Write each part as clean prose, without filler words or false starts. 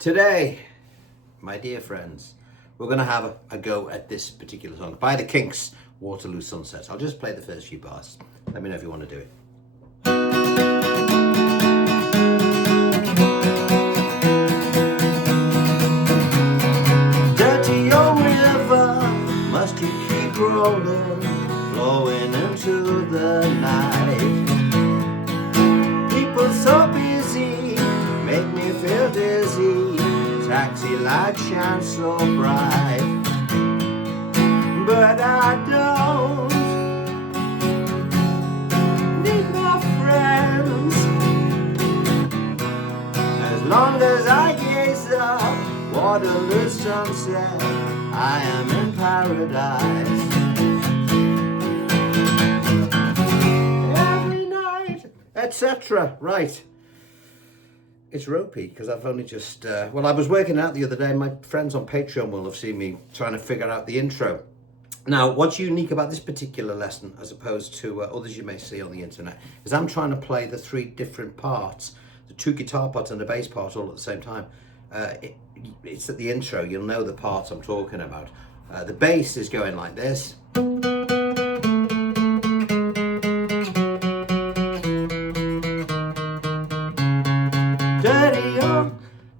Today, my dear friends, we're going to have a go at this particular song by the Kinks, Waterloo Sunset. I'll just play the first few bars. Let me know if you want to do it. Dirty old river, must you keep rolling, flowing into the night? People so busy, make me feel dizzy, taxi lights shine so bright, but I don't need more friends. As long as I gaze up Waterloo sunset, I am in paradise. Every night, etc. Right. It's ropey because I've only just, well, I was working out the other day. My friends on Patreon will have seen me trying to figure out the intro. Now, what's unique about this particular lesson, as opposed to others you may see on the internet, is I'm trying to play the three different parts, the two guitar parts and the bass part all at the same time. It's at the intro, you'll know the parts I'm talking about. The bass is going like this.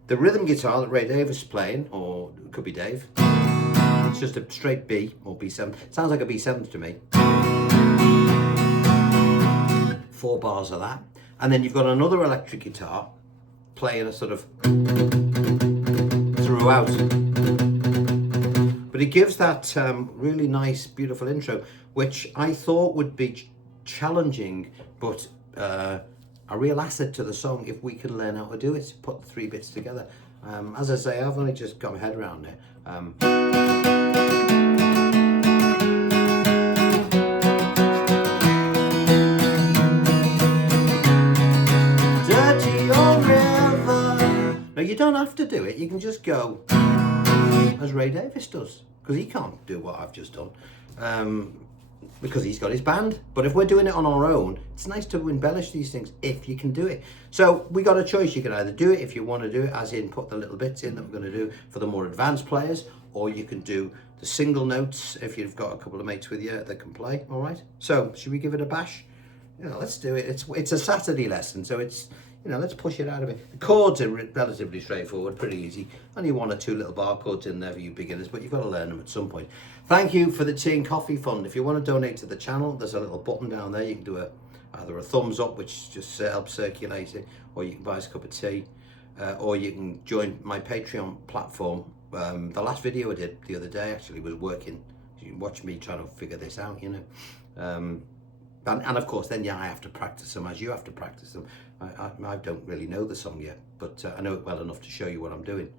The rhythm guitar that Ray Davis is playing, or it could be Dave, it's just a straight B or B7. Sounds like a B7 to me. 4 bars of that. And then you've got another electric guitar playing a sort of throughout. But it gives that really nice, beautiful intro, which I thought would be challenging, but a real asset to the song if we can learn how to do it, put the 3 bits together. As I say, I've only just got my head around it. Dirty old river. Now you don't have to do it, you can just go as Ray Davis does, because he can't do what I've just done. Because he's got his band. But if we're doing it on our own, it's nice to embellish these things if you can do it. So we got a choice. You can either do it if you want to do it, as in put the little bits in that we're going to do for the more advanced players, or you can do the single notes if you've got a couple of mates with you that can play. All right. So should we give it a bash? Let's do it. It's a Saturday lesson, so it's, let's push it out of it. The chords are relatively straightforward, pretty easy. Only 1 or 2 little bar chords in there for you beginners, but you've got to learn them at some point. Thank you for the tea and coffee fund. If you want to donate to the channel, there's a little button down there. You can do either a thumbs up, which just helps circulate it, or you can buy us a cup of tea, or you can join my Patreon platform. The last video I did the other day actually was working. You can watch me trying to figure this out, And of course, then I have to practice them as you have to practice them. I don't really know the song yet, but I know it well enough to show you what I'm doing.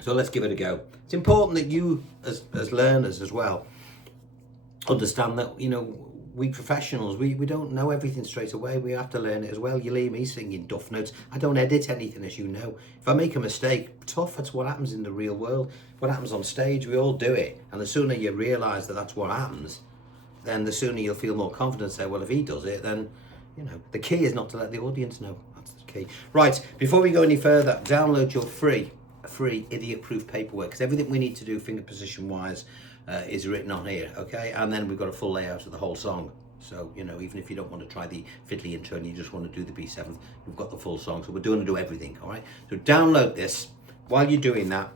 So let's give it a go. It's important that you, as learners as well, understand that, we professionals, we don't know everything straight away. We have to learn it as well. You hear me singing duff notes. I don't edit anything, as you know. If I make a mistake, tough, that's what happens in the real world. What happens on stage, we all do it. And the sooner you realise that that's what happens, then the sooner you'll feel more confident and say, well, if he does it, then, the key is not to let the audience know. That's the key. Right, before we go any further, download your free idiot-proof paperwork, because everything we need to do finger position-wise is written on here, okay? And then we've got a full layout of the whole song. So, even if you don't want to try the fiddly intro and you just want to do the B7th, we've got the full song. So we're going to do everything, all right? So download this. While you're doing that,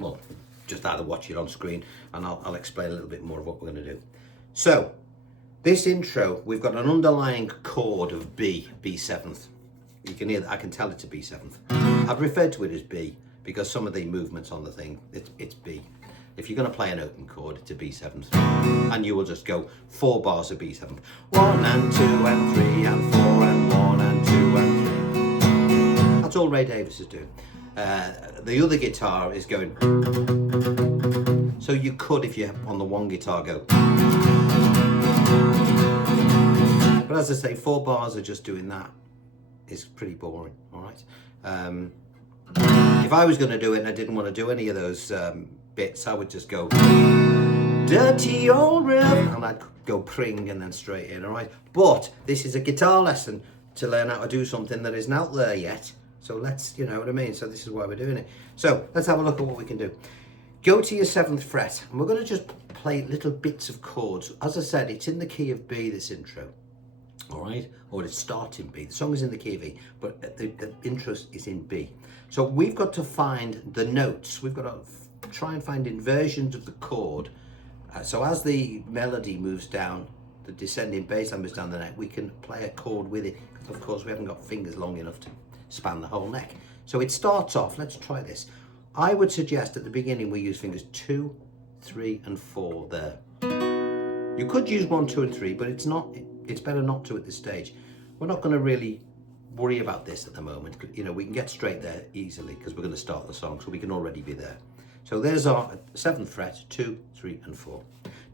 well, just either watch it on screen and I'll explain a little bit more of what we're going to do. So this intro, we've got an underlying chord of B7th. You can hear that, I can tell it's a B7th. I've referred to it as B because some of the movements on the thing, it's B. If you're going to play an open chord, it's a B7th. And you will just go 4 bars of B7th. 1 and 2 and 3 and 4 and 1 and 2 and 3. That's all Ray Davis is doing. The other guitar is going. So you could, if you're on the one guitar, go. But as I say, 4 bars of just doing that is pretty boring, all right? If I was going to do it and I didn't want to do any of those bits, I would just go dirty old river, and I'd go pring and then straight in, all right? But this is a guitar lesson to learn how to do something that isn't out there yet. So let's, you know what I mean? So this is why we're doing it. So let's have a look at what we can do. Go to your 7th fret, and we're going to just play little bits of chords. As I said, it's in the key of B, this intro. All right, or it's starting B. The song is in the key of E, but the intro is in B. So we've got to find the notes. We've got to try and find inversions of the chord. So as the melody moves down, the descending bass line moves down the neck, we can play a chord with it. Because of course we haven't got fingers long enough to span the whole neck. So it starts off, let's try this. I would suggest at the beginning we use fingers 2, 3 and 4 there. You could use 1, 2 and 3, but it's better not to at this stage. We're not going to really worry about this at the moment. You know, we can get straight there easily because we're going to start the song, so we can already be there. So there's our 7th fret, 2, 3 and 4.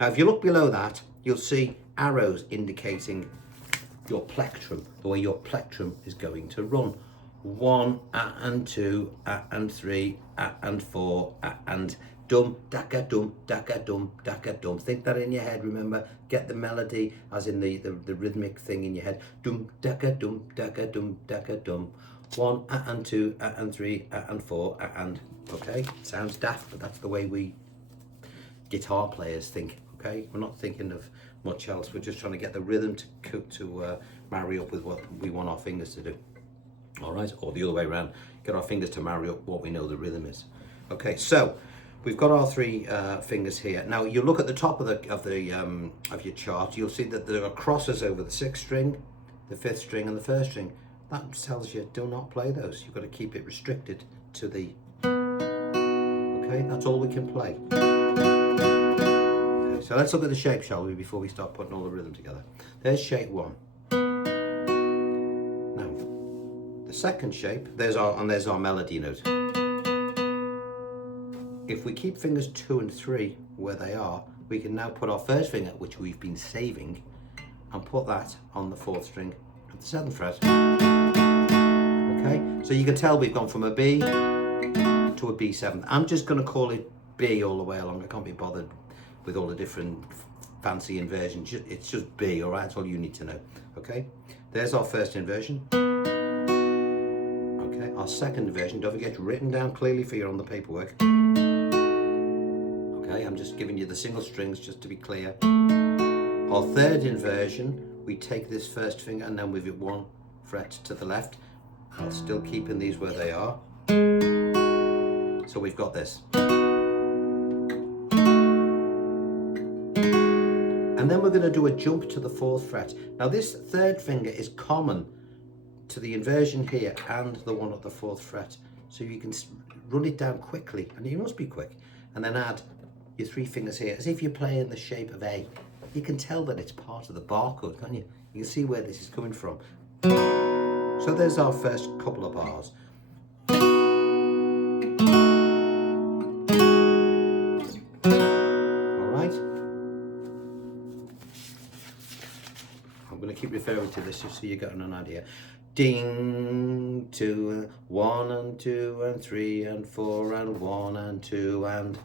Now if you look below that, you'll see arrows indicating your plectrum, the way your plectrum is going to run. 1 and 2 and 3 and 4 and dum daka dum daka dum daka dum. Think that in your head. Remember, get the melody as in the rhythmic thing in your head. Dum daka dum daka dum daka dum. 1 and 2 and 3 and 4 and okay. Sounds daft, but that's the way we guitar players think. Okay, we're not thinking of much else. We're just trying to get the rhythm to marry up with what we want our fingers to do. All right, or the other way around, get our fingers to marry up what we know the rhythm is. Okay, so we've got our 3 fingers here. Now you look at the top of your chart, you'll see that there are crosses over the 6th string, the 5th string, and the 1st string. That tells you do not play those. You've got to keep it restricted to the. Okay, that's all we can play. Okay, so let's look at the shape, shall we, before we start putting all the rhythm together. There's shape 1. The second shape, there's our melody note. If we keep fingers 2 and 3 where they are, we can now put our 1st finger, which we've been saving, and put that on the 4th string of the 7th fret. Okay, so you can tell we've gone from a B to a B7. I'm just going to call it B all the way along. I can't be bothered with all the different fancy inversions. It's just B, all right? That's all you need to know. Okay, there's our 1st inversion. Our 2nd inversion, don't forget, written down clearly for you on the paperwork. Okay, I'm just giving you the single strings just to be clear. Our 3rd inversion, we take this 1st finger and then move it 1 fret to the left, while still keeping these where they are. So we've got this. And then we're going to do a jump to the 4th fret. Now this 3rd finger is common to the inversion here and the one at the 4th fret, so you can run it down quickly, and you must be quick, and then add your 3 fingers here as if you're playing the shape of A. You can tell that it's part of the barcode, can't you? You can see where this is coming from. So there's our first couple of bars. All right, I'm going to keep referring to this just so you're getting an idea. Ding, 2, 1 and 2 and 3 and 4 and 1 and 2 and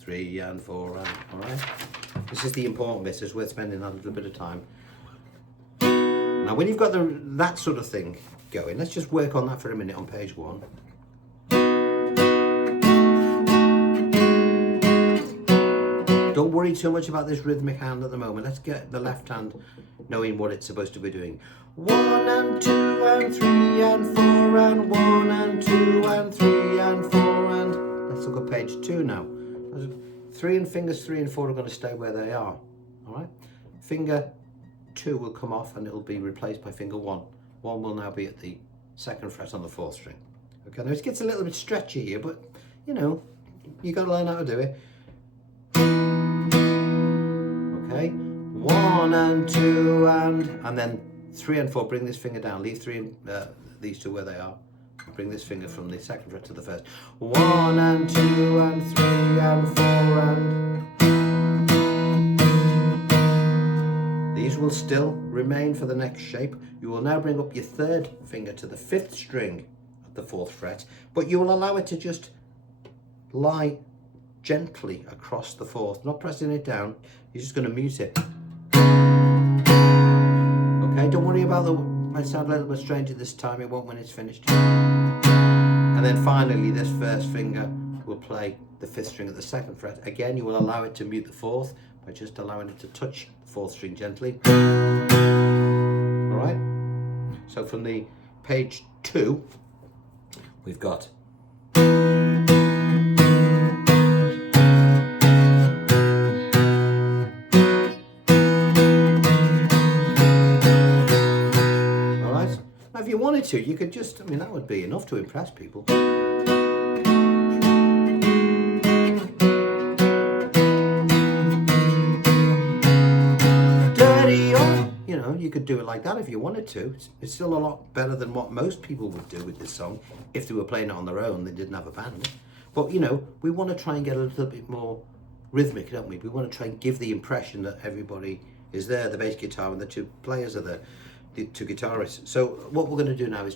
3 and 4 and, all right? This is the important bit. It's worth spending a little bit of time. Now when you've got that sort of thing going, let's just work on that for a minute on page 1. Don't worry too much about this rhythmic hand at the moment. Let's get the left hand knowing what it's supposed to be doing. 1 and 2 and 3 and 4 and 1 and 2 and 3 and 4 and... Let's look at page 2 now. 3 and fingers 3 and 4 are going to stay where they are. All right. Finger 2 will come off and it'll be replaced by finger 1. 1 will now be at the 2nd fret on the 4th string. Okay. Now it gets a little bit stretchy here, but you know, you got to learn how to do it. Okay. 1 and 2 and then 3 and 4, bring this finger down, leave 3 and these 2 where they are. Bring this finger from the 2nd fret to the 1st. 1 and 2 and 3 and 4 and... These will still remain for the next shape. You will now bring up your 3rd finger to the 5th string at the 4th fret, but you will allow it to just lie gently across the 4th, not pressing it down. You're just going to mute it. Okay, don't worry about Might sound a little bit stranger this time, it won't when it's finished. And then finally this first finger will play the 5th string at the 2nd fret. Again, you will allow it to mute the 4th by just allowing it to touch the 4th string gently. Alright? So from the page 2, we've got if you wanted to, you could just, I mean, that would be enough to impress people. Dirty, oh, you know, you could do it like that if you wanted to. It's still a lot better than what most people would do with this song if they were playing it on their own, they didn't have a band. But, you know, we want to try and get a little bit more rhythmic, don't we? We want to try and give the impression that everybody is there, the bass guitar and the 2 players are there. The 2 guitarists. So what we're going to do now is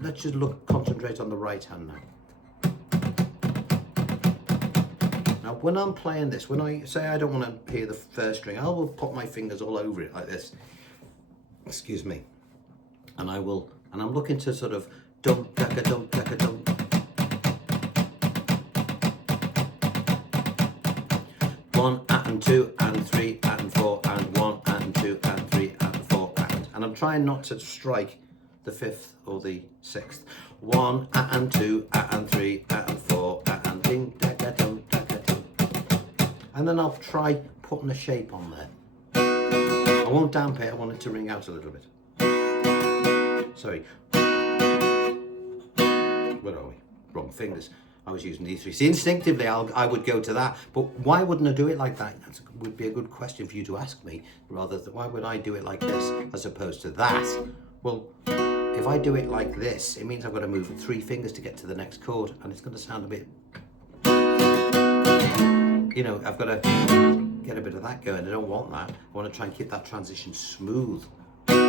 let's just concentrate on the right hand now. Now when I'm playing this, when I say I don't want to hear the 1st string, I will put my fingers all over it like this. Excuse me. And I'm looking to sort of dum daka dum daka dum. One and 2 and 3 and 4 and 1 and 2 and 3 and 4 and I'm trying not to strike the 5th or the 6th. 1 and 2 and 3 and 4 and ding daka dum daka dum. And then I'll try putting a shape on there. I won't damp it, I want it to ring out a little bit. Sorry. Where are we? Wrong fingers. I was using these 3. See, instinctively I would go to that, but why wouldn't I do it like that? That would be a good question for you to ask me, rather than why would I do it like this as opposed to that? Well, if I do it like this, it means I've got to move 3 fingers to get to the next chord, and it's going to sound a bit, you know, I've got to get a bit of that going. I don't want that. I want to try and keep that transition smooth. 1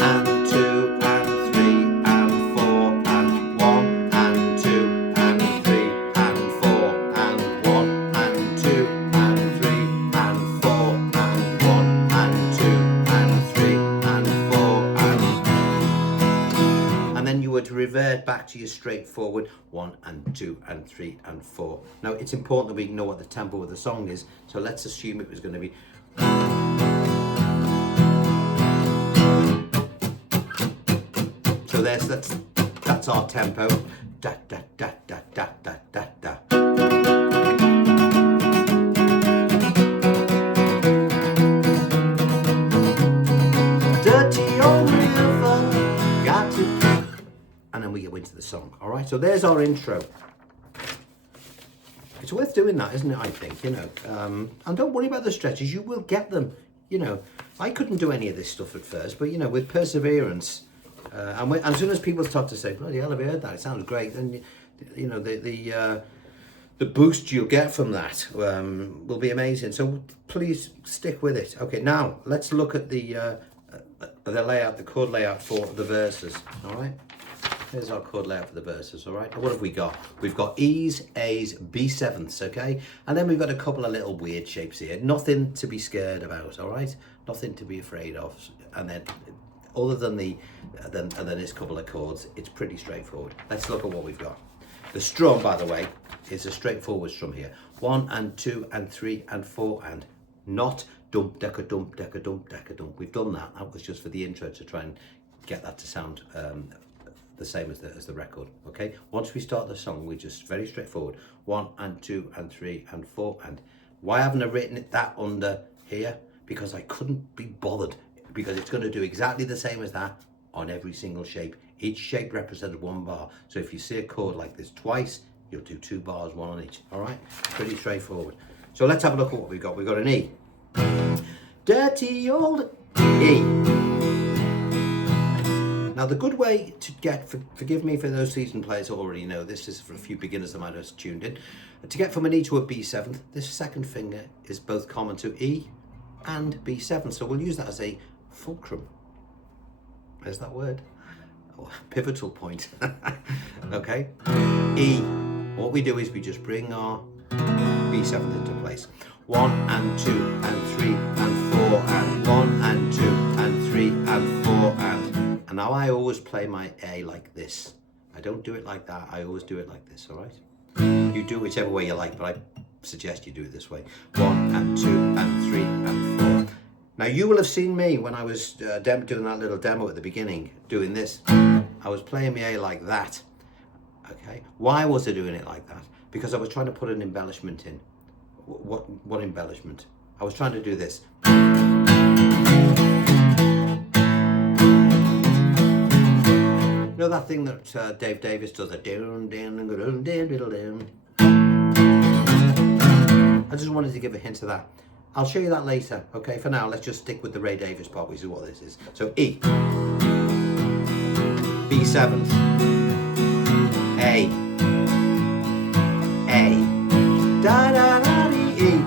and 2 and 3 and 4 and 1 and 2 and 3 and 4 and 1 and 2 and 3 and 4 and 1 and 2 and 3 and 4 and then you would revert back to your straightforward 1 and 2 and 3 and 4. Now it's important that we know what the tempo of the song is, so let's assume it was going to be. So that's our tempo. Da da da da da da da da. Dirty old river, got it. And then we go into the song. All right. So there's our intro. It's worth doing that, isn't it? I think, you know. And don't worry about the stretches. You will get them. You know, I couldn't do any of this stuff at first, but you know, with perseverance. And as soon as people start to say, bloody hell, have you heard that? It sounds great. Then, you know, the boost you'll get from that will be amazing. So please stick with it. Okay, now let's look at the layout, the chord layout for the verses. All right. Here's our chord layout for the verses. All right. What have we got? We've got E's, A's, B7ths. Okay. And then we've got a couple of little weird shapes here. Nothing to be scared about. All right. Nothing to be afraid of. And then, other than then this couple of chords, it's pretty straightforward. Let's look at what we've got. The strum, by the way, is a straightforward strum here. 1 and 2 and 3 and 4 and not dump decka dump decka dump decka dump. We've done that. That was just for the intro to try and get that to sound the same as the record. Okay. Once we start the song, we're just very straightforward. 1 and 2 and 3 and 4 and. Why haven't I written that under here? Because I couldn't be bothered. Because it's going to do exactly the same as that on every single shape. Each shape represents 1 bar. So if you see a chord like this twice, you'll do 2 bars, 1 on each. All right, pretty straightforward. So let's have a look at what we've got. We've got an E. Dirty old E. Now the good way to get, forgive me for those seasoned players who already know, this is for a few beginners that might have tuned in. To get from an E to a B7th, this second finger is both common to E and B7. So we'll use that as a fulcrum. There's that word. Oh, pivotal point. Okay. E. What we do is we just bring our B7th into place. 1 and 2 and 3 and 4 now I always play my A like this. I don't do it like that. I always do it like this, all right? You do it whichever way you like, but I suggest you do it this way. 1 and 2 and 3 and 4. Now you will have seen me when I was doing that little demo at the beginning, doing this. I was playing my A like that, okay? Why was I doing it like that? Because I was trying to put an embellishment in. What embellishment? I was trying to do this. You know that thing that Dave Davis does, a down, down, and go down, down, down, down. I just wanted to give a hint of that. I'll show you that later, okay? For now, let's just stick with the Ray Davis part, which is what this is. So E, B7, A, da da da E,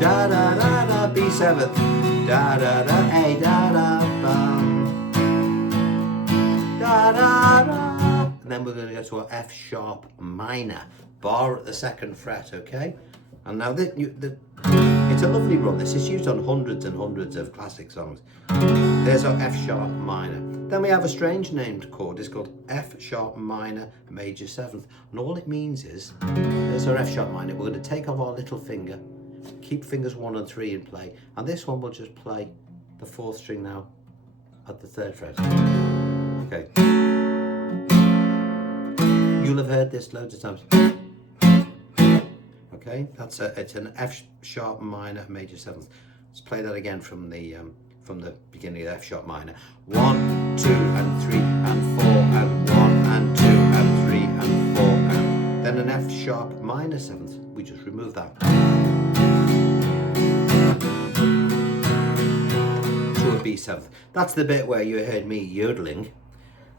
da da da da B7, da da da A, da da bum, da da da. And then we're going to go to our F sharp minor, bar at the 2nd fret, okay? And now it's a lovely run. This is used on hundreds and hundreds of classic songs. There's our F sharp minor. Then we have a strange named chord. It's called F sharp minor major 7th. And all it means is, there's our F sharp minor. We're going to take off our little finger, keep fingers 1 and 3 in play. And this one will just play the 4th string now at the 3rd fret. Okay. You'll have heard this loads of times. Okay, it's an F sharp minor major 7th. Let's play that again from the beginning of F sharp minor. 1, 2 and 3 and 4 and 1 and 2 and 3 and 4 and then an F sharp minor 7th. We just remove that to a B7th. That's the bit where you heard me yodeling.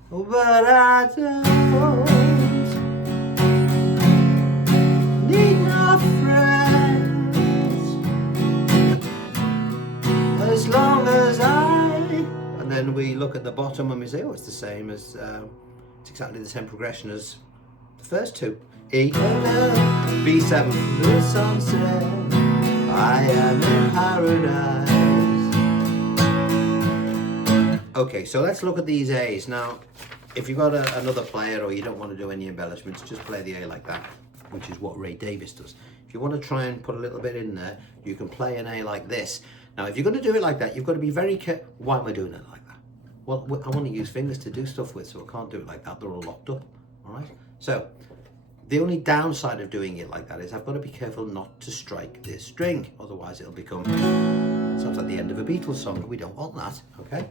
But I don't need no friends as long as and then we look at the bottom and we say, oh, it's the same as it's exactly the same progression as the first two. E, B7, the sunset, I am in paradise. Okay, so let's look at these A's. Now, if you've got another player or you don't want to do any embellishments, just play the A like that, which is what Ray Davis does. If you want to try and put a little bit in there, you can play an A like this. Now, if you're going to do it like that, you've got to be very careful. Why am I doing it like that? Well, I want to use fingers to do stuff with, so I can't do it like that. They're all locked up, all right? So, the only downside of doing it like that is I've got to be careful not to strike this string. Otherwise, it'll become, sounds like the end of a Beatles song. We don't want that, okay?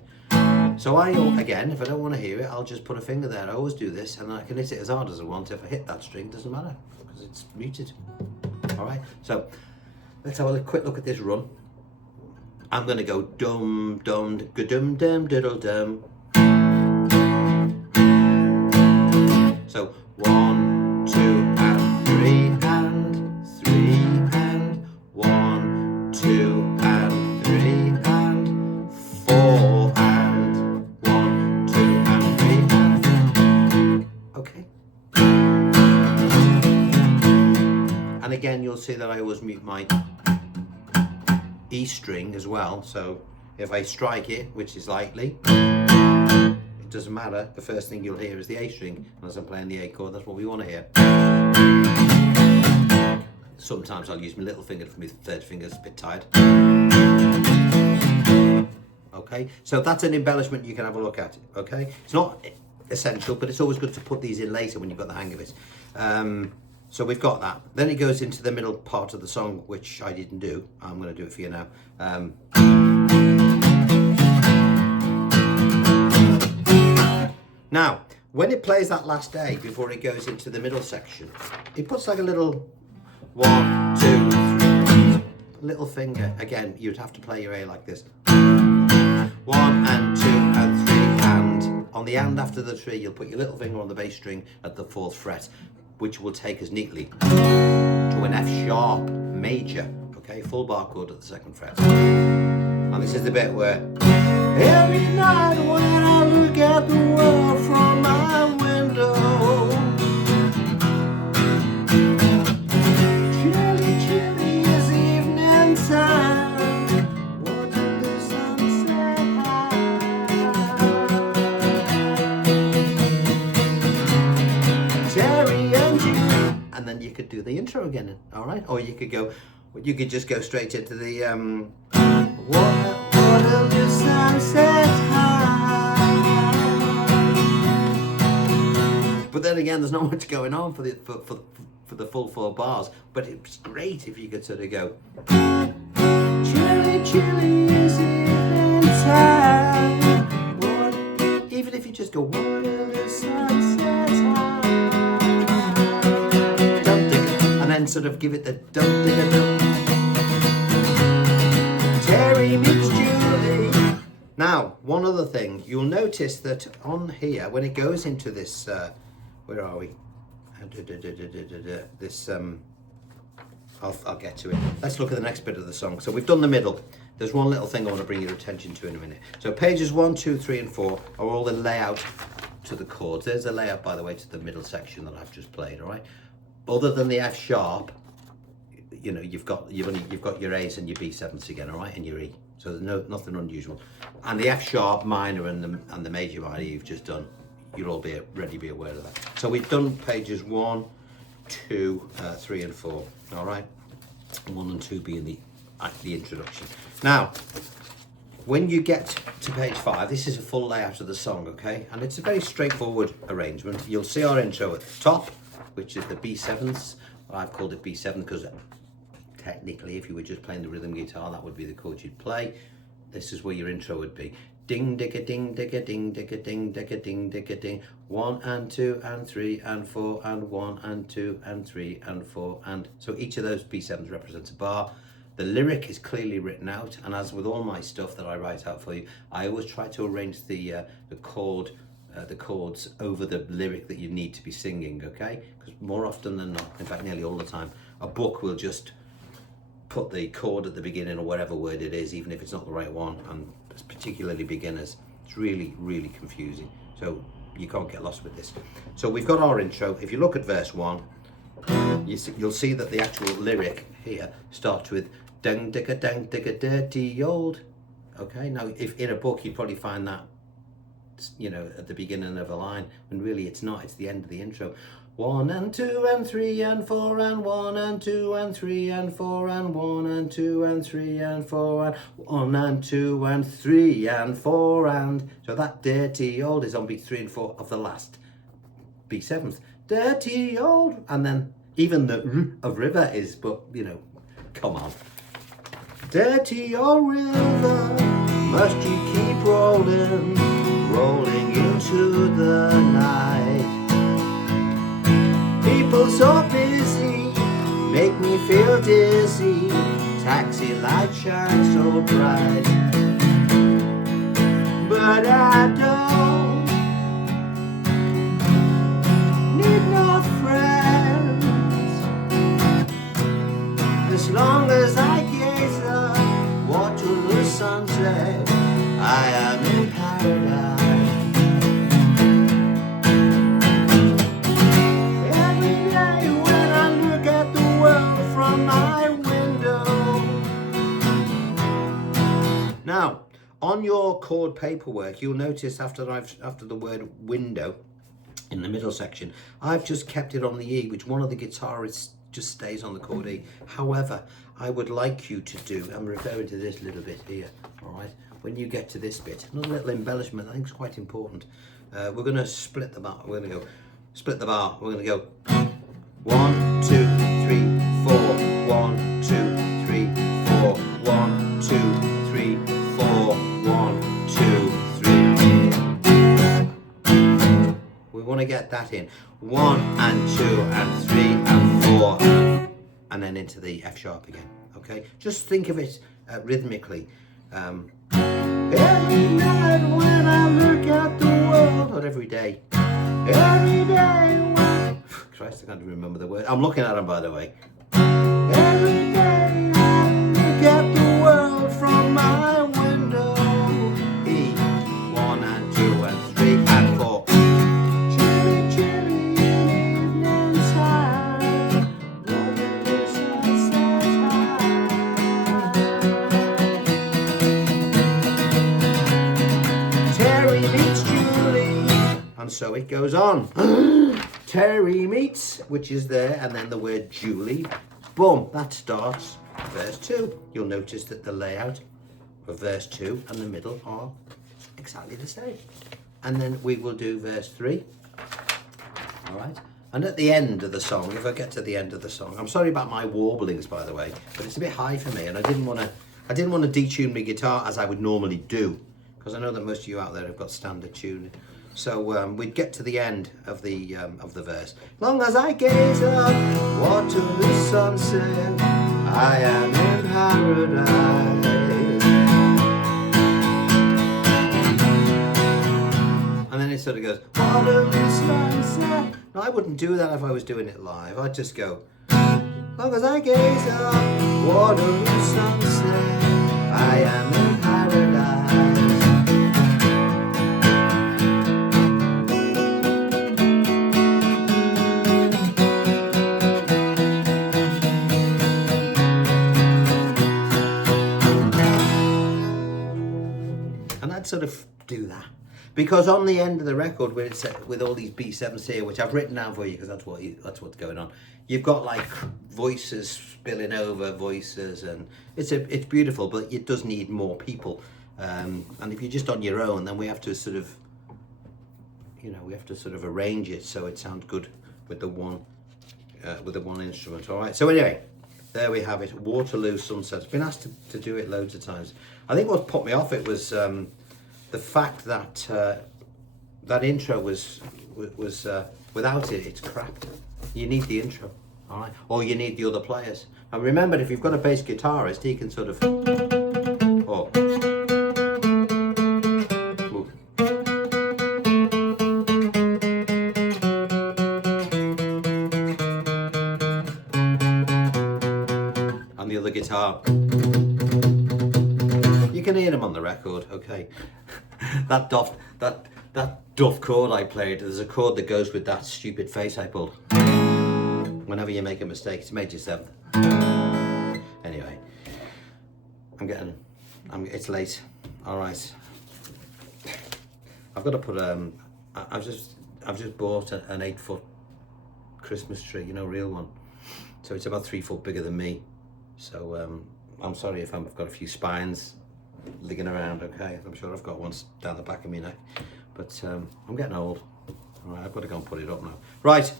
So again, if I don't want to hear it, I'll just put a finger there. I always do this, and I can hit it as hard as I want. If I hit that string, doesn't matter, because it's muted. All right, so let's have a quick look at this run. I'm going to go dum, dum, dum, dum, diddle, dum. So 1, 2, and 3, and 3, and 1, 2, and 3, and 4, and 1, 2, and 3, and 4. Okay. And again, you'll see that I always mute my E string as well. So if I strike it, which is lightly, it doesn't matter. The first thing you'll hear is the A string. And as I'm playing the A chord, that's what we want to hear. Sometimes I'll use my little finger for my 3rd finger. It's a bit tired. Okay, so that's an embellishment you can have a look at. Okay, it's not essential, but it's always good to put these in later when you've got the hang of it. So we've got that. Then it goes into the middle part of the song, which I didn't do. I'm going to do it for you now. Now, when it plays that last A before it goes into the middle section, it puts like a little 1, 2, 3, little finger. Again, you'd have to play your A like this. 1 and 2 and 3 and. On the and after the 3, you'll put your little finger on the bass string at the 4th fret, which will take us neatly to an F sharp major, okay, full bar chord at the 2nd fret. And this is the bit where every night when I look at the world from my window, chilly, chilly is evening time, watching the sunset high. and then you could do the intro again. All right, or you could just go straight into the Waterloo sunset high. But then again, there's not much going on for the full 4 bars. But it's great if you could sort of go chilly, chilly is evening time. Even if you just go Waterloo sunset high, and then sort of give it the dum digga dum. Terry meets Julie. Now, one other thing, you'll notice that on here, when it goes into this, where are we? This, I'll get to it. Let's look at the next bit of the song. So we've done the middle. There's one little thing I want to bring your attention to in a minute. So pages 1, 2, 3, and 4 are all the layout to the chords. There's a layout, by the way, to the middle section that I've just played. All right. Other than the F sharp, you know, you've got your A's and your B7s again, all right, and your E. So there's nothing unusual. And the F sharp minor and the major minor you've just done, you'll all be ready to be aware of that. So we've done pages 1, 2, 3, and 4. All right, 1 and 2 being the introduction. Now, when you get to page 5, this is a full layout of the song, okay? And it's a very straightforward arrangement. You'll see our intro at the top, which is the B7s. I've called it B7 because technically, if you were just playing the rhythm guitar, that would be the chord you'd play. This is where your intro would be. Ding, digga, ding, digga, ding, digga, ding, digga, ding, digga, ding. 1 and 2 and 3 and 4 and 1 and 2 and 3 and 4 and... So each of those B7s represents a bar. The lyric is clearly written out, and as with all my stuff that I write out for you, I always try to arrange the chords over the lyric that you need to be singing, okay? Because more often than not, in fact nearly all the time, a book will just put the chord at the beginning or whatever word it is, even if it's not the right one, and particularly beginners, it's really, really confusing. So you can't get lost with this. So we've got our intro. If you look at verse 1, you'll see that the actual lyric here starts with dang digga dirty old. Okay, now if in a book you'd probably find that, you know, at the beginning of a line, when really it's not, it's the end of the intro. 1 and 2 and 3 and 4 and 1 and 2 and 3 and 4 and 1 and 2 and 3 and 4 and 1 and 2 and 3 and 4 and... So that dirty old is on beats 3 and 4 of the last B7th. Dirty old, and then even the R of river is, but you know, come on. Dirty old river, must you keep rolling, rolling into the night. People so busy, make me feel dizzy, taxi lights shine so bright. But I don't need no friends, as long as I gaze up Waterloo sunset, I am in paradise. Every day when I look at the world from my window. Now, on your chord paperwork, you'll notice after the word window in the middle section, I've just kept it on the E, which one of the guitarists just stays on the chord E. However, I would like you to do, I'm referring to this little bit here, all right? When you get to this bit, another little embellishment I think is quite important. We're going to split the bar. We're going to go split the bar. We're going to go 1, 2, 3, 4, 1, 2, 3, 4, 1, 2, 3, 4, 1, 2, 3. We want to get that in. 1 and 2 and 3 and 4 and then into the F sharp again. Okay, just think of it rhythmically. Every night when I look at the world, not every day. Every day when... Christ, I can't remember the word. I'm looking at them, by the way. Every day I look at the world from my window. E, 1 and 2 and 3 and 4. Chilly, chilly evening time. Waterloo sunset high. Terry meets Julie. And And so it goes on. Terry meets, which is there, and then the word Julie. Boom, that starts verse 2. You'll notice that the layout of verse 2 and the middle are exactly the same. And then we will do verse 3. All right. And at the end of the song, if I get to the end of the song, I'm sorry about my warblings, by the way, but it's a bit high for me, and I didn't want to detune my guitar as I would normally do, because I know that most of you out there have got standard tuning. So we'd get to the end of the verse. Long as I gaze up Waterloo sunset, I am in paradise. And then it sort of goes, Waterloo sunset. No, I wouldn't do that if I was doing it live. I'd just go, long as I gaze up Waterloo sunset, I am in paradise. And I'd sort of do that. Because on the end of the record, where it's with all these B7s here, which I've written down for you, because that's what's going on. You've got like voices spilling over voices, and it's beautiful, but it does need more people. And if you're just on your own, then we have to sort of, arrange it so it sounds good with the one instrument. All right. So anyway, there we have it. Waterloo Sunset. I've been asked to do it loads of times. I think what put me off it was the fact that that intro was without it, it's crap. You need the intro, all right, or you need the other players. And remember, if you've got a bass guitarist, he can sort of, oh, move. And the other guitar. You can hear them on the record, okay. that duff chord I played, there's a chord that goes with that stupid face I pulled. Whenever you make a mistake, it's major 7th. Anyway, it's late. All right. I've got to put I've just bought an 8-foot Christmas tree, real one. So it's about 3 foot bigger than me. So I'm sorry if I've got a few spines ligging around, okay? I'm sure I've got one down the back of my neck, but I'm getting old. All right, I've got to go and put it up now. Right,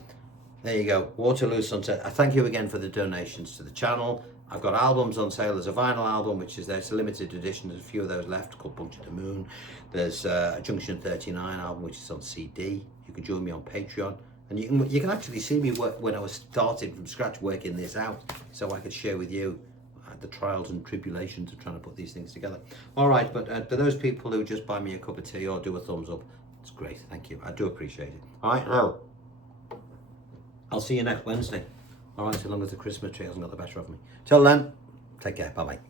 there you go, Waterloo Sunset. I thank you again for the donations to the channel. I've got albums on sale. There's a vinyl album, which is there. It's a limited edition. There's a few of those left, called Bunch of the Moon. There's a Junction 39 album, which is on CD. You can join me on Patreon. And you can actually see me when I was starting from scratch working this out, so I could share with you the trials and tribulations of trying to put these things together. All right, but for those people who just buy me a cup of tea or do a thumbs up, it's great. Thank you. I do appreciate it. All right, now I'll see you next Wednesday. All right, so long as the Christmas tree hasn't got the better of me. Till then, take care. Bye-bye.